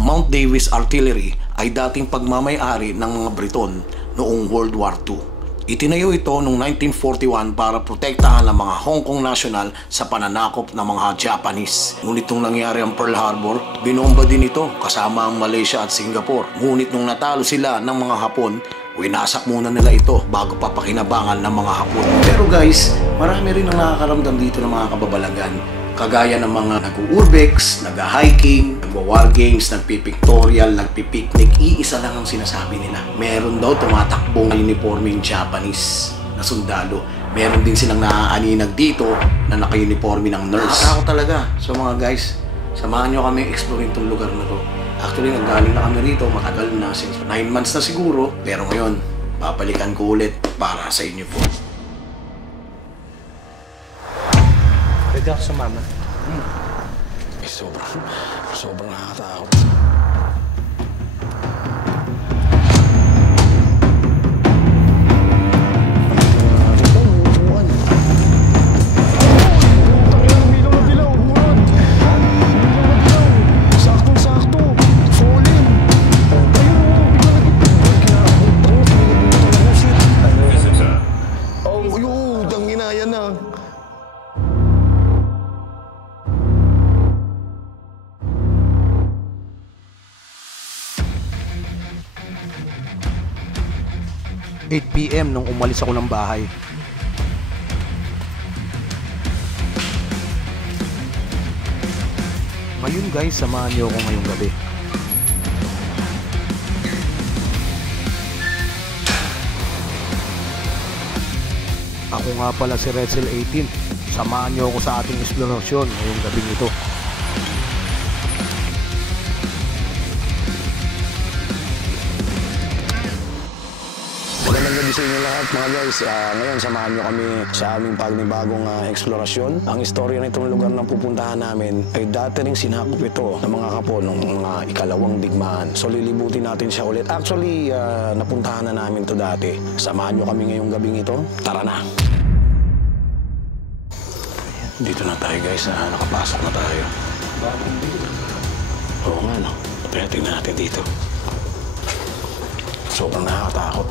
Ang Mount Davis Artillery ay dating pagmamay-ari ng mga Briton noong World War II. Itinayo ito noong 1941 para protektahan ang mga Hong Kong national sa pananakop ng mga Japanese. Ngunit nung nangyari ang Pearl Harbor, binomba din ito kasama ang Malaysia at Singapore. Ngunit nung natalo sila ng mga Hapon, winasak muna nila ito bago papakinabangan ng mga Hapon. Pero guys, marami rin ang nakakaramdam dito ng mga kababalagan. Kagaya ng mga nag-urbex, nag-hiking, nag-war games, nagpipictorial, nagpipiknik, iisa lang ang sinasabi nila. Meron daw tumatakbong uniforming Japanese na sundalo. Meron din silang naaaninag dito na naka-uniforme ng nurse. Nakakako talaga. So mga guys, samahan nyo kami explore itong lugar na to. Actually, nanggaling na kami rito, matagal na, since 9 months na siguro. Pero ngayon, babalikan ko ulit para sa inyo po. Pwede ako sumama. Sobrang nakakatakot. PM nung umalis ako ng bahay. Ngayon guys, samahan niyo ako ngayong gabi. Ako nga pala si Retzel 18. Samahan niyo ako sa ating eksplorasyon ngayong gabi nito. Sa inyo lahat mga guys, ngayon samahan nyo kami sa aming panibagong eksplorasyon. Ang istorya na itong lugar na pupuntahan namin ay dati ring sinakop ito ng mga Hapon ng mga ikalawang digmaan. So lilibutin natin siya ulit. Actually, napuntahan na namin to dati. Samahan nyo kami ngayong gabing ito. Tara na! Dito na tayo guys, nakapasok na tayo. Oo nga no, tingnan natin dito. Sobrang nakakatakot.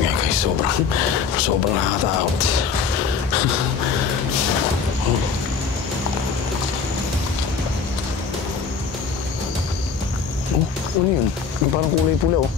Nga guys, sobrang nakakatakot. Ano yun? Yung parang kulay pula oh.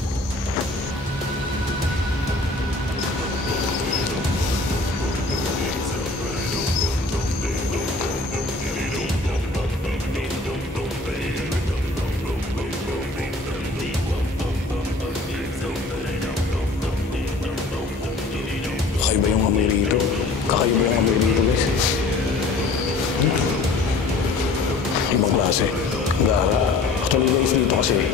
Kakaiba yung amoy rito. Kakaiba yung amoy rito, guys. Ibang klase. Gara. Actually, guys, dito kasi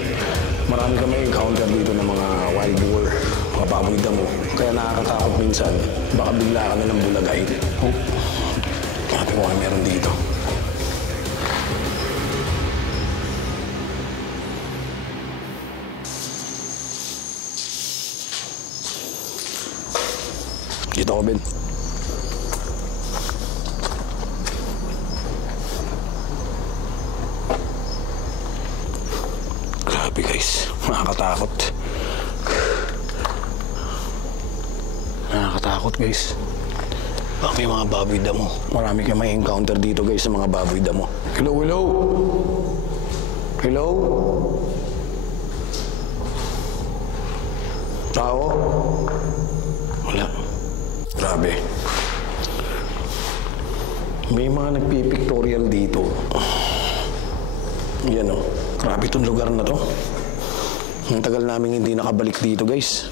marami kami encounter dito ng mga wild boar, mga baboy damo. Kaya nakakatakot minsan. Baka bigla ka nilang bulagay. Oh. Natin ko kayo meron dito. Dito ako, Ben. Grabe guys, nakakatakot. Nakakatakot guys. Baka may mga baboy damo. Marami kayong may encounter dito guys sa mga baboy damo. Hello, hello? Hello? Tao? Wala. Grabe. May mga nagpipictorial dito. Yan o. Grabe itong lugar na to. Ang tagal namin hindi nakabalik dito guys.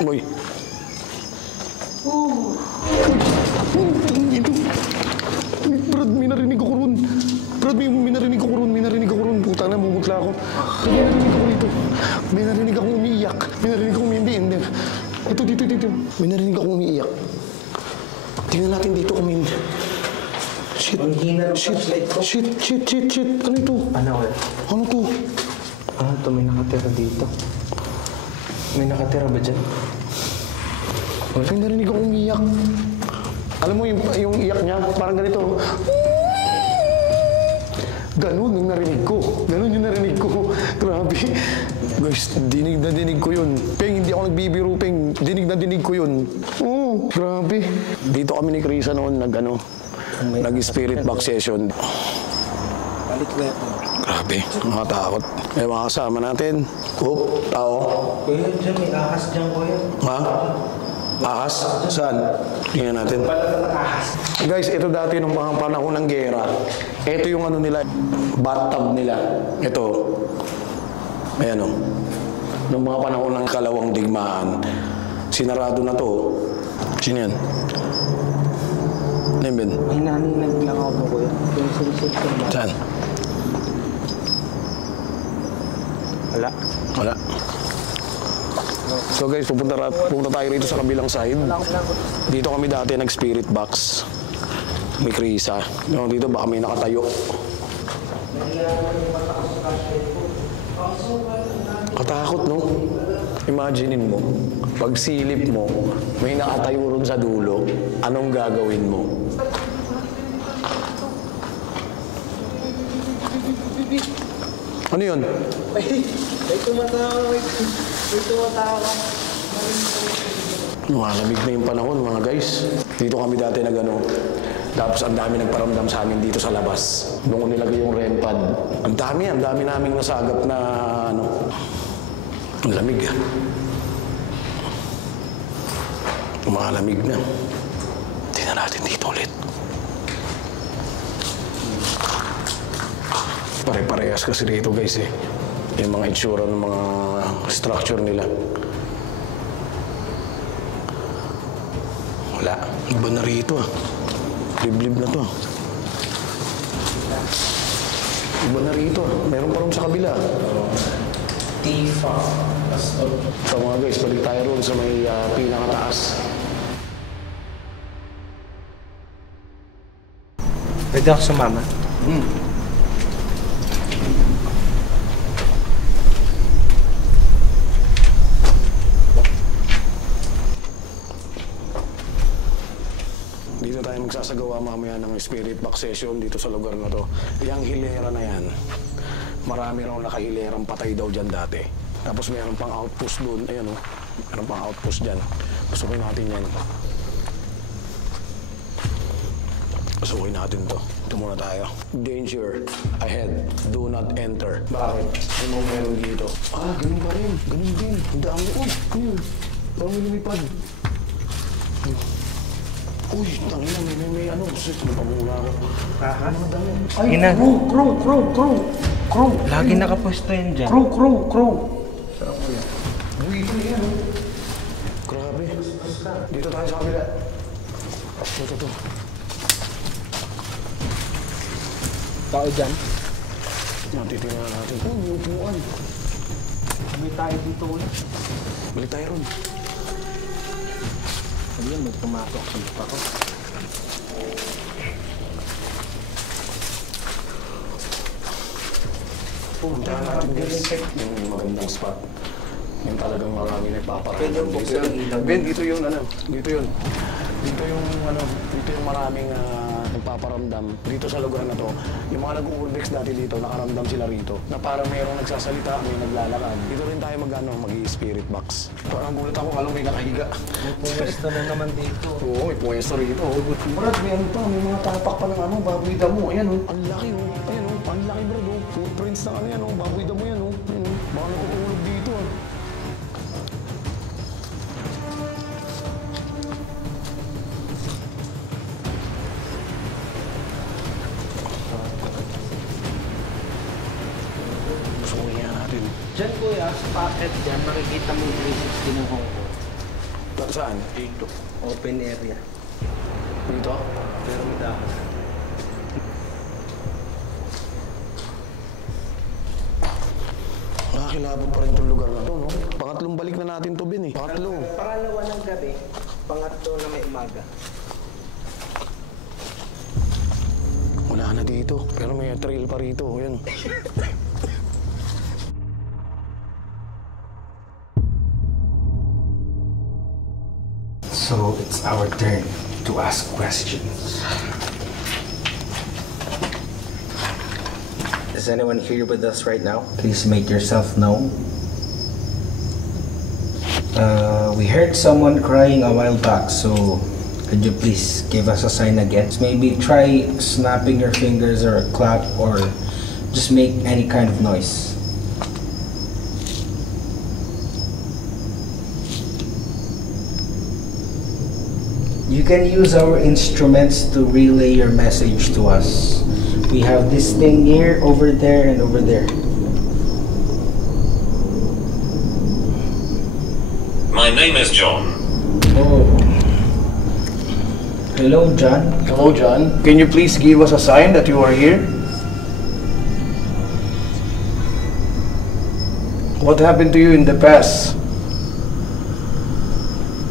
Boy. Brad, may narinig ako ron. Brad, may narinig ako ron. May narinig ako ron. Puta na, mumutla ako. May narinig ako rito. May narinig akong umiiyak. May narinig akong hindi. Ito, dito. May narinig akong umiiyak. Tingnan natin dito kung may... Shit. Ano ito? Ano to? Ah, ito may nakatira dito. May nakatira ba dyan? May narinig akong umiiyak. Alam mo yung iyak niya, parang ganito. Ganun yung narinig ko. Grabe. Guys, dinig ko yun. Peng, hindi ako nagbibiro, Peng. Dinig ko yun. Oo, grabe. Dito kami ni Krisa noon nag-spirit box session. Balik ko yan. Grabe, nakatakot. May mga kasama natin. Tao. Kuya, dyan may ahas dyan, kuya. Ha? Ahas? Saan? Tingnan natin. Guys, ito dati nung mga panahon ng gera. Ito yung ano nila, bathtub nila. Ito. Ayan o. Nung mga panahon ng kalawang digmaan, sinarado na to. Sino yan? Nembin? May naninag lang ako, kuya. Yung sinisip ko ba? Saan? Wala. So guys, pupunta tayo rito sa kabilang side. Dito kami dati nag-spirit box. May Krisa. Dito baka may nakatayo. Katakot, no? Imaginein mo, pag silip mo, may nakatayo ron sa dulo, anong gagawin mo? Ano yun? May tumatawa. Malamig na yung panahon, mga guys. Dito kami dati tapos ang dami nagparamdam sa amin dito sa labas. Noong nilagay yung REM pad. Ang dami naming nasagap na ang lamig. Malamig na. Tingnan natin dito ulit. Pare-parehas kasi dito, guys, eh. Yung mga itsura ng mga structure nila. Wala. Iba na rito, ah. Liblib na to. Iba na rito, ah. Meron pa rin sa kabila. Tifa. So mga guys, balik tayo ron sa may pinakataas. Pwede ako sumama? Dito tayo magsasagawa mamaya ng spirit box session dito sa lugar na to. Yung hilera na yan, marami raw nakahilerang patay daw dyan dati. Tapos mayroon pang outpost doon. Ayan o, mayroon pang outpost dyan. Pasukin natin yan. Pasukin natin to. Ito muna tayo. Danger ahead. Do not enter. Bakit? Ano meron dito? Ah, ganun pa rin. Ganun din. Ang dami. Ano yun? Parang may lumipad. Uy, tangina, may ano. Shit, napamula ako. Ahas? Ano dami? Ina. Crow. Lagi nakapwesto yun dyan. Crow. Buwito yan. Grabe. Dito tayo sa kabila. Ito. Tao dyan? Titingnan natin. May upuan. May tayo dito ulit. Balik tayo ron. Ayun, may tumatok sa lupa ko. Punta natin guys. Yung magandang spot. Yung talagang marami nagpaparamdam dito. Ben, dito yung dito yung maraming nagpaparamdam dito sa lugar na to. Yung mga nag-uurbex dati dito, nakaramdam sila rito. Na parang mayroong nagsasalita, may naglalakad. Dito rin tayo mag-spirit box. Parang gulat ako, alam may nakahiga. May pumwesto na naman dito. Oo, may pwesto rito. Brad, may may mga tapak pa ng baboy damo. Ayan o. Ang laki o. Ayan o. Ang laki, Brad o. Footprints na yan o. Baboy damo yan o. Ayan o. Baka natutulog dito ah. Sukunin natin. Diyan kuya, sa packet dyan, makikita mo yung 360 ng Hong Kong. Saan? Dito. Open area. Dito? Pero may dahon. Nakakilabot pa rin itong lugar na to, no? Pangatlong balik na natin to, Ben, eh. Pangatlo. Pangalawa ng gabi, pangatlo na may umaga. Wala na dito. Pero may trail pa rito. Yan. So it's our turn to ask questions. Is anyone here with us right now? Please make yourself known. We heard someone crying a while back, so could you please give us a sign again? Maybe try snapping your fingers or a clap or just make any kind of noise. You can use our instruments to relay your message to us. We have this thing here, over there, and over there. My name is John. Oh. Hello, John. Hello, John. Can you please give us a sign that you are here? What happened to you in the past?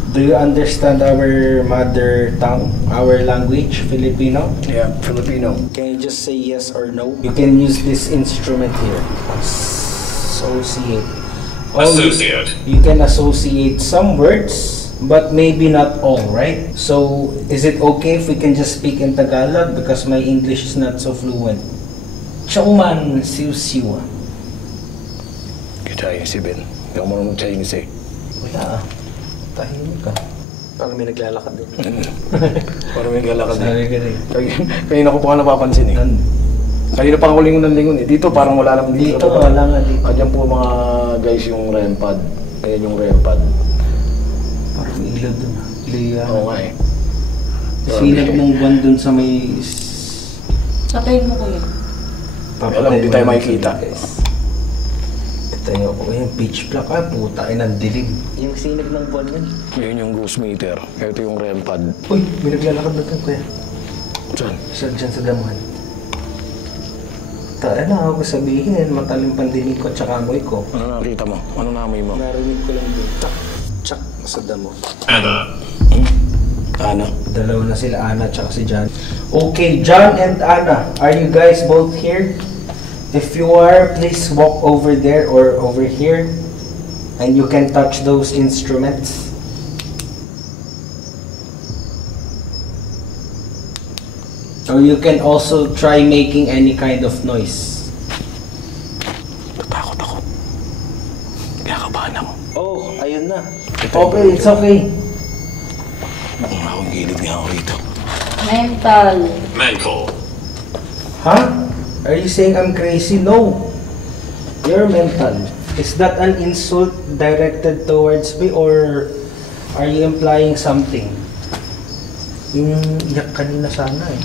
Do you understand our mother tongue, our language, Filipino? Yeah, Filipino. Can you just say yes or no? You can use this instrument here. Associate. Associate. You can associate some words, but maybe not all, right? So, is it okay if we can just speak in Tagalog because my English is not so fluent? Chauman siw-siwa. Chinese si Ben. Hindi ako marunong Chinese, eh. Wala ah. Tahimik ka. Parang may naglalakad din. Parang may galakad, Sabi eh. ka rin. Kanina ko pa nga napapansin, eh. Kanina pa ako lingon ng lingon, eh. Dito parang wala lang dito. Dito, wala nga dito. Diyan po mga guys yung REM pad. Ayan yung REM pad. Parang may ilaw dun ah. Ilaw yan. Oo nga, eh. Sinag ng buwan dun sa may... Patayin mo kuya. Alam, hindi tayo makikita. Ito yung pitch black ah. Puta ay nandilim. Yung sinag ng buwan yun. Yun yung ghost meter. Ito yung REM pad. Uy, may naglalakad na dun kuya. Saan? Dyan sa damuhan. Tara na ako sabihin, matalim pandinig ko at saka amoy ko. Ano nakita mo? Ano naamoy mo? Narinig ko lang dun. Tsak, tsak sa damo. Anna. Ana? Dalawa na sila, Ana at saka si John. Okay, John and Ana, are you guys both here? If you are, please walk over there or over here. And you can touch those instruments. Or you can also try making any kind of noise. Natakot ako. Kinakabahan ako. Oh, ayun na. Okay, it's okay. Akong gilid nga ako rito. Mental. Mental. Huh? Are you saying I'm crazy? No. You're mental. Is that an insult directed towards me or are you implying something? Yung iyak kanina sana eh.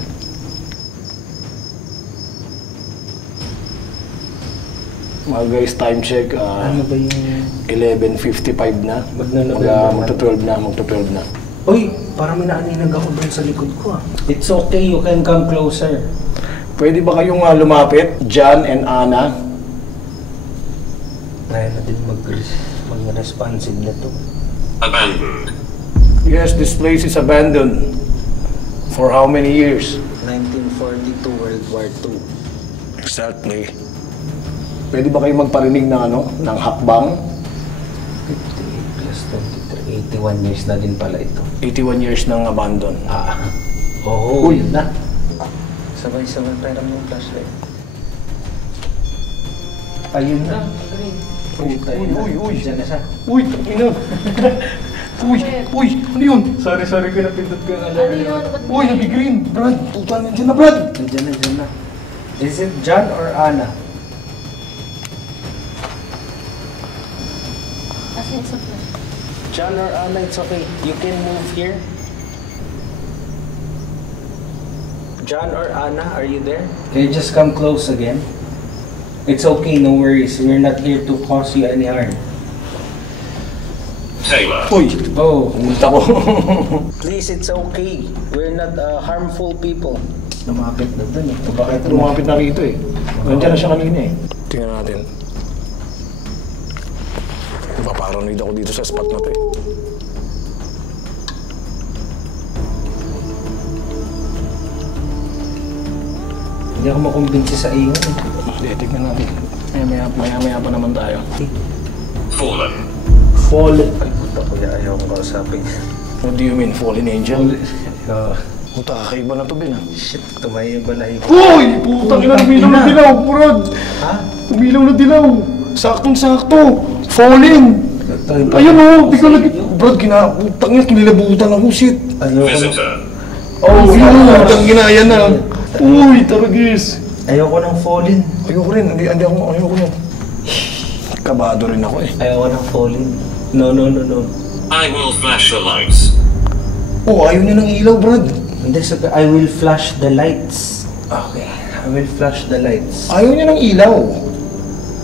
Mga guys, time check. Ano ba yung... 11:55 na. Magna-12 na. Magto-12 na. Uy, parang may naaninag ako doon sa likod ko ah. It's okay, you can come closer. Pwede ba kayong lumapit? John and Ana. Kaya na din mag-responsive na to. Abandoned. Yes, this place is abandoned. For how many years? 1942, World War II. Exactly. Pwede ba kayo magparinig ng hakbang? 58 plus 23, 81 years na din pala ito. 81 years ng abandon. Oh, Uy. yun na. Sabay-sabay tayo ng flashlight. Ayun na. Uy, uy. Diyan na siya. Uy, ina. Uy, ano yun? Sorry ko napindot ko yung Ano yun? Uy, nabi-green. Brad, puta, nandiyan na, Brad. Diyan na. Is it John or Ana? As in sa flash. John or Ana, it's okay. You can move here. John or Ana, are you there? Can you just come close again? It's okay, no worries. We're not here to cause you any harm. Taylor. Uy! Oh, Pumunta ko. please, it's okay. We're not harmful people. Lumapit na dun eh. Bakit lumapit na rito eh? Nandiyan na siya kanina eh. Tingnan natin. Paparanoid ako dito sa spot na to eh. Hindi ako makumbinsi sa iyo eh. Hindi, tignan natin. Maya pa naman tayo. Fallen. Fallen. Ay, puta ko ya. Ayaw kong kausapin. What do you mean, fallen angel? Uh, Puta, kakaiba na to, Ben ah. shit, tumayo yung balahibo. Uy! Putang ina, umilaw na dilaw, Brad! Ha? Umilaw na dilaw! Saktong-sakto! Falling! Ayun o! Di ko lagi... Brad, putang ina, kinilabutan ako, shit! Ayoko na. Visitor. Oh, yun! Putang ginaya na! Uy, taragis! Ayoko ng fallen. Ayoko rin, ayoko na. Kabado rin ako eh. Ayoko ng fallen. No. I will flash the lights. Oh, ayaw niya ng ilaw, Brad. Hindi, sabi, I will flash the lights. Okay, I will flash the lights. Ayaw niya ng ilaw.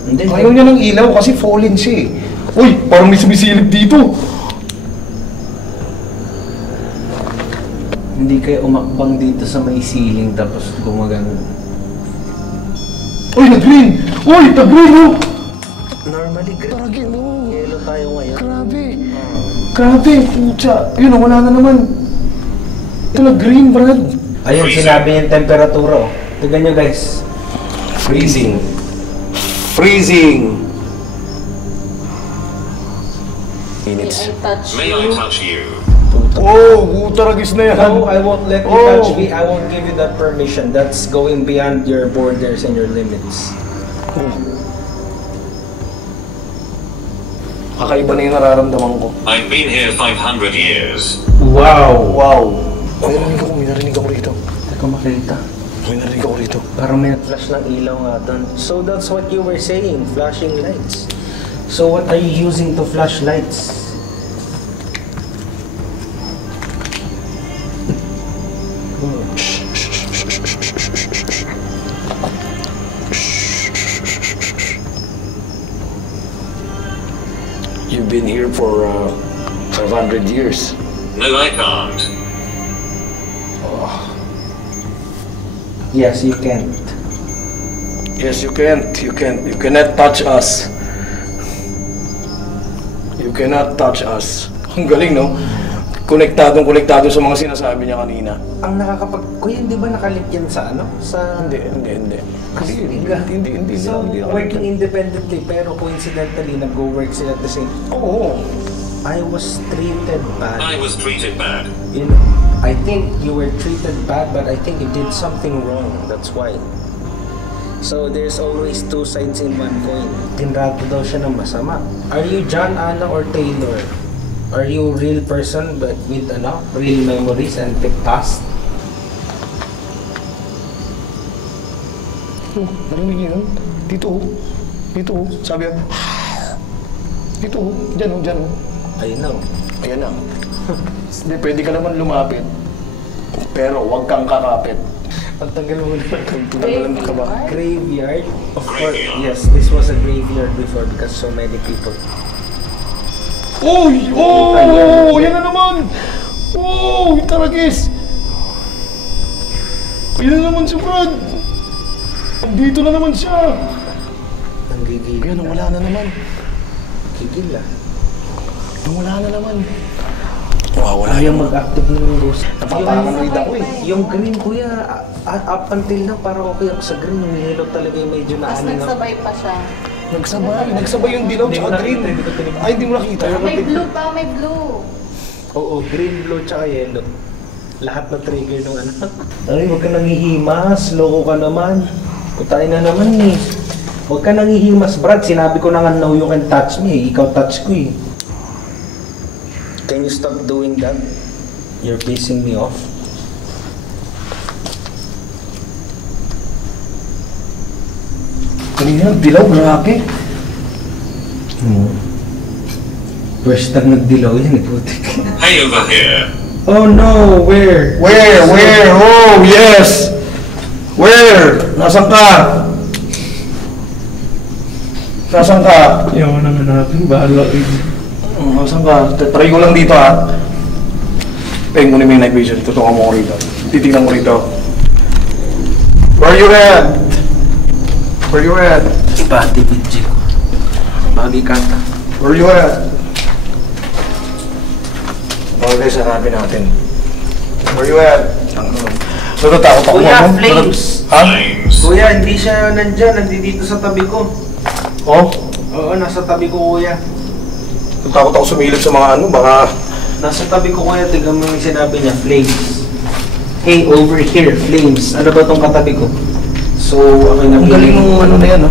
Hindi, Ayaw niya ng ilaw kasi fallen siya eh. Uy, parang may sumisilip dito. Hindi kayo umakbang dito sa may ceiling tapos gumagano. Uy, nag-green! Uy, nag-green oh! Normally, Taragin mo. yellow tayo ngayon. Grabe. Grabe, putya. Yun, wala na naman. Ito na green, Brad. Ayun, sinabi niya yung temperatura. Oh. Tignan nyo guys. Freezing. Freezing. May Minutes. I touch May I you? touch you? Oh, taragis na yan. No, I won't let you Oh. touch me. I won't give you that permission. That's going beyond your borders and your limits. Kakaiba na yung nararamdaman ko. I've been here 500 years. Wow! Wow. May narinig ako rito. Teka makita. May narinig ako rito. Parang may flash ng ilaw nga doon. So that's what you were saying, flashing lights. So what are you using to flash lights? You've been here for 500 years. No, I can't. Yes, you can't. Yes, you can't. You can't. You cannot touch us. You cannot touch us. Ang galing, no? Konektado sa mga sinasabi niya kanina. Ang Kuya, hindi ba nakalit yan sa ano? Sa... Hindi. So, Hindi ako- working independently, pero coincidentally, nag-go-work sila at the same... Oo. I was treated bad. I was treated bad. You know, I think you were treated bad, but I think you did something wrong. That's why. So, there's always two sides in one coin. Tinrato daw siya ng masama. Are you John, Anna, or Taylor? Are you a real person but with real memories and the past? Oh, narinig niyo yun? Dito. Sabi yan. Dito. Diyan. I know. Ayan na. Hindi, pwede ka naman lumapit. Pero huwag kang kakapit. Ang tagal mo naman. Tagalan ka ba? Graveyard? Of course, Graveyard. yes. This was a graveyard before because so many people. Uy! Oh! Yan na naman! Oh! Taragis! Yan na naman si Brad! Dito na naman siya! Nanggigil. Yan, wala na naman. Gigil ah. Wala na naman. Wala Ayaw mag-active ng ghost. Napaparanoid ako eh. Yung green kuya, up until now, parang okay ako sa green. Yung yellow talaga yung medyo Tapos naano na. nagsabay pa siya. Nagsabay yung dilaw tsaka green. Ay, hindi mo nakita. May blue pa, may blue. Oo, green, blue, tsaka yellow. Lahat na trigger nung ano. Ay, huwag ka nangihimas. Loko ka naman. Putay na naman eh. Huwag ka nangihimas, Brad. Sinabi ko na nga, no, you can touch me. Ikaw touch ko eh. Can you stop doing that? You're pissing me off. Kanina, dilaw, grabe. First time nagdilaw yan, putik. Hey, over here. Oh no, where? Where? Oh, yes! Where? Nasaan ka? Nasaan ka? Ayaw na hanapin, bahala. Saan ka? Try ko lang dito ha. Peng mo ni may night vision. Tutukan mo ko rito. Titignan ko rito. Where you at? Where you at? Body video ko. Body kata. Where you at? Okay, hanapin natin. Where you at? Natatakot ako Kuya, mo. Flames. Ha? Flames. Kuya, hindi siya nandyan. Nandito sa tabi ko. Oh? Oo, nasa tabi ko, kuya. Natatakot ako sumilip sa mga ano, baka... Nasa tabi ko, kuya. Tignan mo yung sinabi niya, Flames. Hey, over here, Flames. Ano ba tong katabi ko? So, ako yung Ang galing ng ano na yan, ha?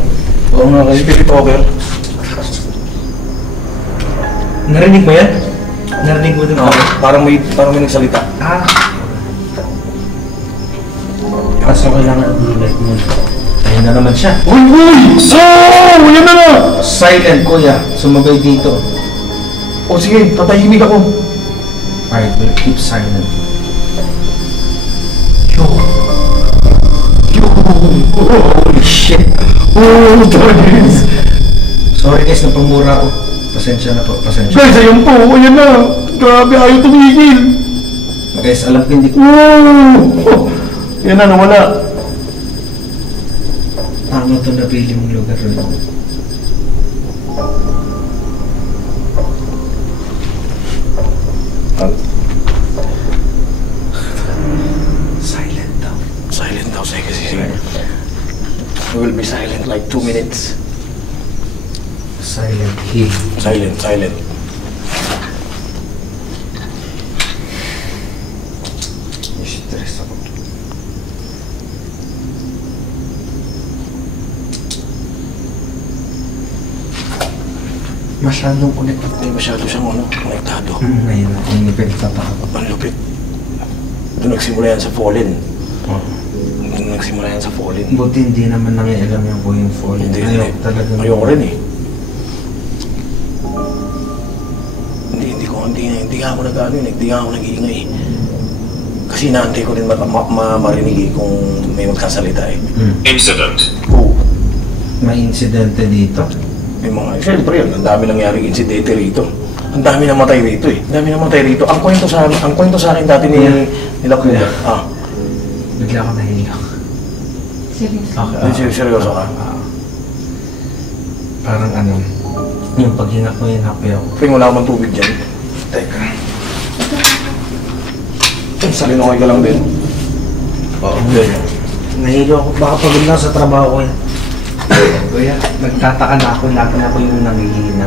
Oo nga, spirit over. Narinig mo yan? Narinig mo din No, ako? parang may nagsalita. Ah. Kaso kailangan blue light mo. Ayun na naman siya. Uy! Oh! Yan na! Silent, kuya. Sumabay dito. O sige, tatahimik ako. Alright, we'll keep silent. Holy shit! Oh, guys! Sorry guys, napamura ako. Pasensya na po, pasensya. Guys, ayun po! Ayan na! Grabe, ayaw tumigil! Guys, alam ko hindi ko... Oh! Yan na, nawala. Tama ito napili mong lugar rin. Silent daw. Silent daw, sige. We will be silent like 2 minutes. Silent hill. Silent. Stress ako. Masyadong ulit. Hindi masyado siyang konektado. Ngayon natin yung pinagtataka. Ang lupit. Doon nagsimula yan sa Fallen. Oh. Doon nagsimula yan sa Fallen. Buti hindi naman nangialam yung po yung fall. Ayok talaga. Ayoko rin eh. Hindi nga ako nag-ano yun, hindi nga ako nag-iingay. Kasi inaantay ko rin marinig eh kung may magsasalita eh. Incident. Oo. May insidente dito. May mga, siyempre yun, ang dami nangyaring insidente rito. Ang dami namatay rito eh. Ang dami namatay rito. Ang kwento sa akin dati nila Kuya. Ah. Bigla ako nahilak. Seriously? Seryoso ka? Parang ano, yung paghinga ko yung happy ako. Pring, wala akong tubig dyan. Teka. Salinokoy ka lang din. Oo. Nahilo ako. Baka pagod na sa trabaho ko yan. Kuya, nagtataka na ako. Lagi na ako yung nangihina.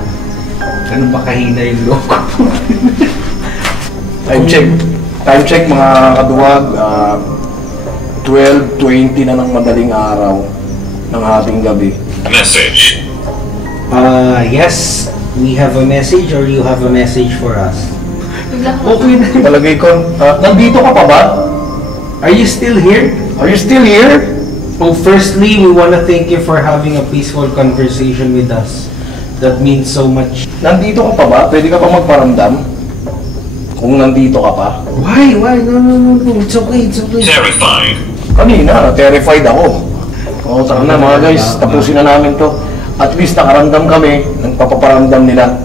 Ganun ba kahina yung loob ko? Time check mga kaduwag. 12:20 na ng madaling araw ng ating gabi. Message. Yes. We have a message or you have a message for us? Bigla ko. Okay na. Palagay ko, nandito ka pa ba? Are you still here? Are you still here? Oh, firstly, we want to thank you for having a peaceful conversation with us. That means so much. Nandito ka pa ba? Pwede ka pa magparamdam? Kung nandito ka pa? Why? No. It's okay. Terrified. Kanina, terrified ako. O, tara na mga guys, tapusin na namin to. At least nakaramdam kami ng papaparamdam nila.